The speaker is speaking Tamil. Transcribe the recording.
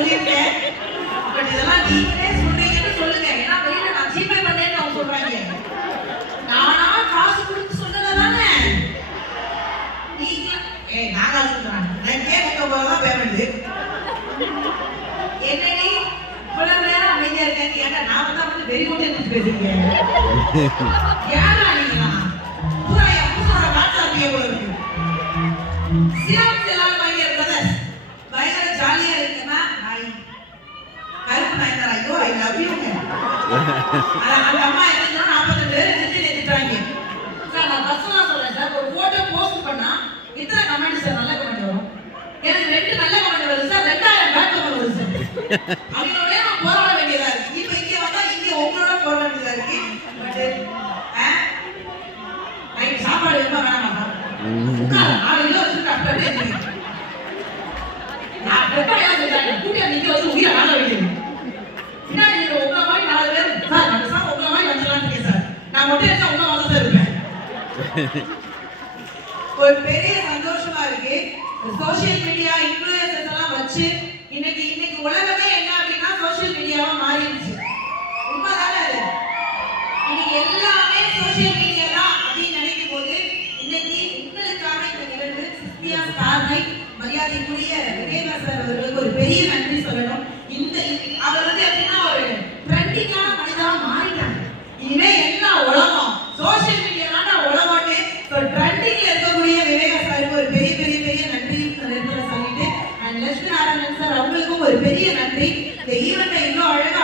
சொல்லியிருக்கேன். பட் இதெல்லாம் நீங்களே சொல்றீங்கன்னு சொல்லுங்க. ஏன்னா வெளியில நான் ஜிபே பண்ணேன்னு அவங்க சொல்றாங்க. நானா காசு கொடுத்து சொன்னதை தானே. நீங்க நான் நாங்க நான் கேட்க போறதான் பேமெண்ட் என்னடி? இவ்வளவு நேரம் அமைதியா இருக்கேன் கேட்டா நான் வந்து வந்து வெறி கொண்டு எடுத்து பேசுறீங்க யாரா நீங்களா? பூரா வாட்ஸ்அப் எவ்வளவு இருக்கு. நயன்தாரா ஐயோ ஐ லவ் யூங்க அந்த அம்மா என்ன நாற்பத்தெட்டு பேர் நிறுத்தி நிறுத்திட்டாங்க சார் நான் பர்சனலா சொல்றேன் சார் ஒரு போட்டோ போஸ்ட் பண்ணா இத்தனை கமெண்ட் சார் நல்ல கமெண்ட் வரும் எனக்கு ரெண்டு நல்ல கமெண்ட் வருது சார் ரெண்டாயிரம் பேட் கமெண்ட் வருது சார் அவங்களோட நான் போராட வேண்டியதா இருக்கு இப்ப இங்க வந்தா இங்க உங்களோட போராட வேண்டியதா இருக்கு பட் சாப்பாடு வேணுமா வேணாமா ஒரு பெரிய சந்தோஷமா இருக்கு. சோசியல் மீடியா இன்ஃபுளுசர்ஸ் எல்லாம் வச்சு இன்னைக்கு இன்னைக்கு உலகமே என்ன அப்படின்னா சோசியல் மீடியாவா மாறிடுச்சு. உண்மைதானே அது? இன்னைக்கு எல்லாமே சோசியல் மீடியா தான் அப்படின்னு நினைக்கும் போது இன்னைக்கு உங்களுக்காக இந்த நிகழ்வு சிஸ்தியா சார்னை மரியாதைக்குரிய விஜயபாஸ்கர் அவர்களுக்கு ஒரு பெரிய நன்றி சொல்லணும். இந்த அவர் பெரிய நன்றி. இந்த ஈவெண்ட்டை இன்னும் அழகா